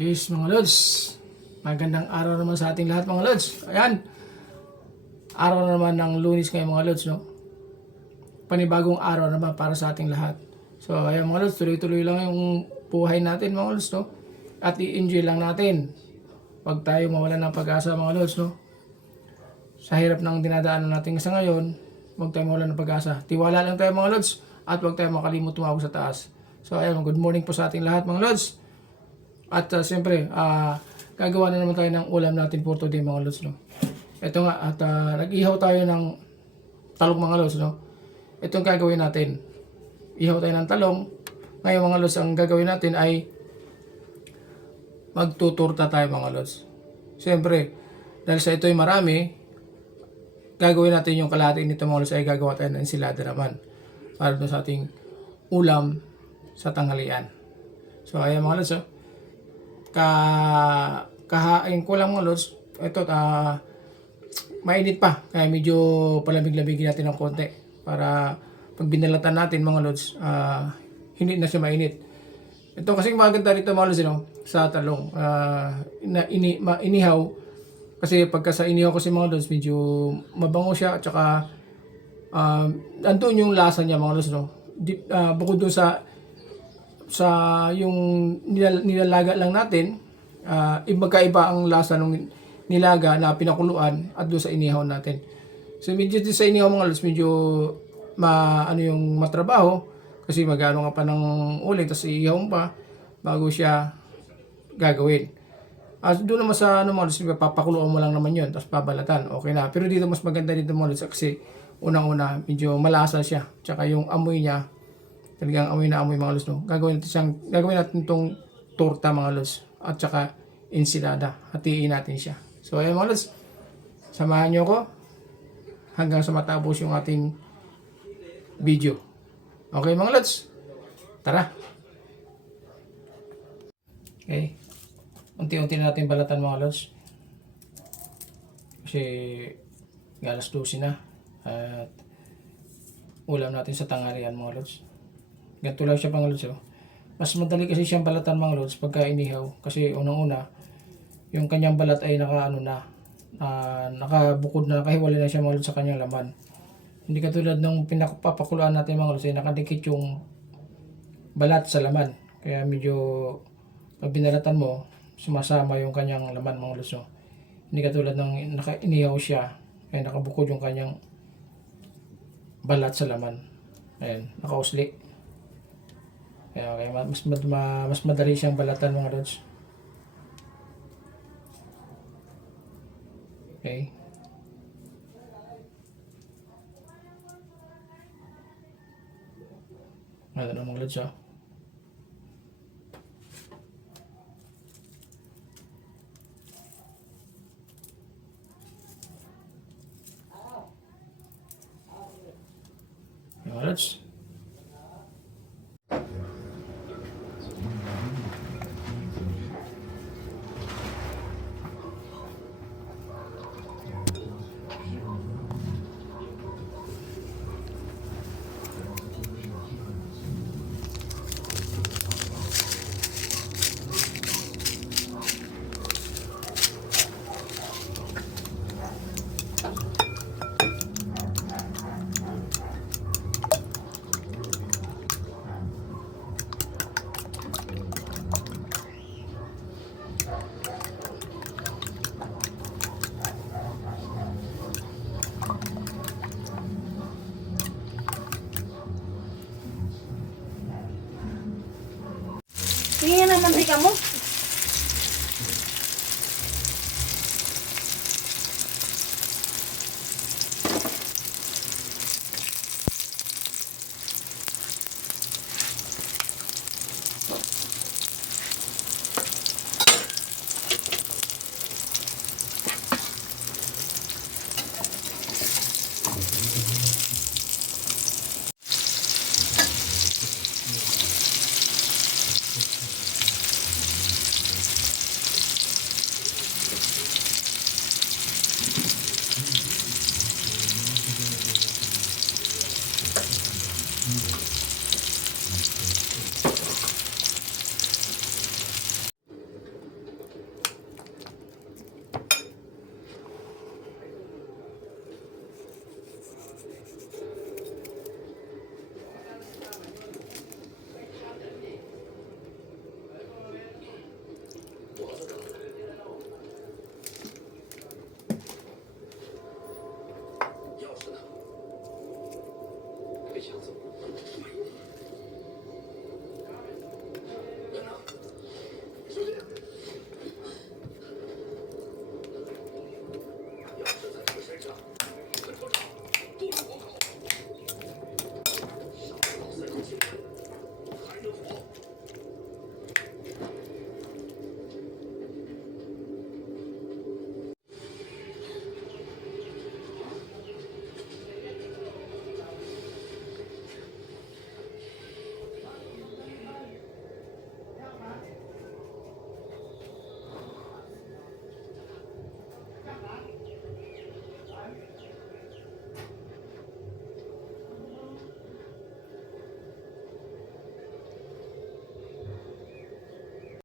Yes mga lods, magandang araw naman sa ating lahat mga lods. Ayan, araw na naman ng Lunes ngayon mga lods, no? Panibagong araw naman para sa ating lahat. So ayan mga lods, tuloy-tuloy lang yung buhay natin mga lods, no? At i-enjoy lang natin. Huwag tayo mawala ng pag-asa mga lods, no? Sa hirap ng dinadaanan natin sa ngayon, huwag tayo mawala ng pag-asa. Tiwala lang tayo mga lods at huwag tayo makalimot tumawag sa taas. So ayan, good morning po sa ating lahat mga lods. At siyempre, gagawa na naman tayo ng ulam natin for today mga lods, no? Ito nga, at nag-ihaw tayo ng talong mga lods, no? Ito ang gagawin natin. Ihaw tayo ng talong. Ngayon mga lods, ang gagawin natin ay magtuturta tayo mga lods. Siyempre, dahil sa ito ay marami, gagawin natin yung kalahati nito mga lods ay gagawa tayo ng ensilada naman. Para doon sa ating ulam sa tanghalian. So, ayan mga lods, kahain ko lang mga lods. Ito, mainit pa. Kaya medyo palamig-lamigin natin ng konti. Para pag binalatan natin mga lods, hindi na siya mainit. Ito kasi maganda rito mga lods, sa talong. Inihaw. Kasi pagka sa inihaw kasi mga lods, medyo mabango siya. At saka, andun yung lasa niya mga lods, no? Bukod doon sa yung nilalaga lang natin, magkaiba ang lasa ng nilaga na pinakuluan at doon sa inihaw natin. So medyo sa inihaw mga lods, medyo yung matrabaho kasi magano nga pa ng uling tapos iihaw pa bago siya gagawin. At doon naman sa mga lods, papakuluan mo lang naman yun tapos babalatan, okay na. Pero dito mas maganda dito mga lods kasi unang-una medyo malasa siya, tsaka yung amoy niya talagang amoy na amoy mga lods, no? Gagawin natin itong torta mga lods at saka ensilada. Hatiin natin siya. So ayan mga lods, samahan nyo ko hanggang sa matapos yung ating video. Okay mga lods, tara. Okay, unti-unti natin balatan mga lods kasi alas 12 na at ulam natin sa tanghalian mga lods. Ganito lang siya mga lods, Mas madali kasi siyang balatan mga lods pagka inihaw. Kasi unang-una, yung kanyang balat ay nakabukod na, nakahiwalay na siya mga lods sa kanyang laman. Hindi katulad ng pinapakuluan natin mga lods, ay nakadikit yung balat sa laman. Kaya medyo pag binalatan mo, sumasama yung kanyang laman mga lods, Hindi katulad ng inihaw siya, ay nakabukod yung kanyang balat sa laman. Ayan, nakausli. Kaya mas madali siyang balatan mga lods. Okay. Ano na mga lods, mga lods. Tingnan ang mantika mo.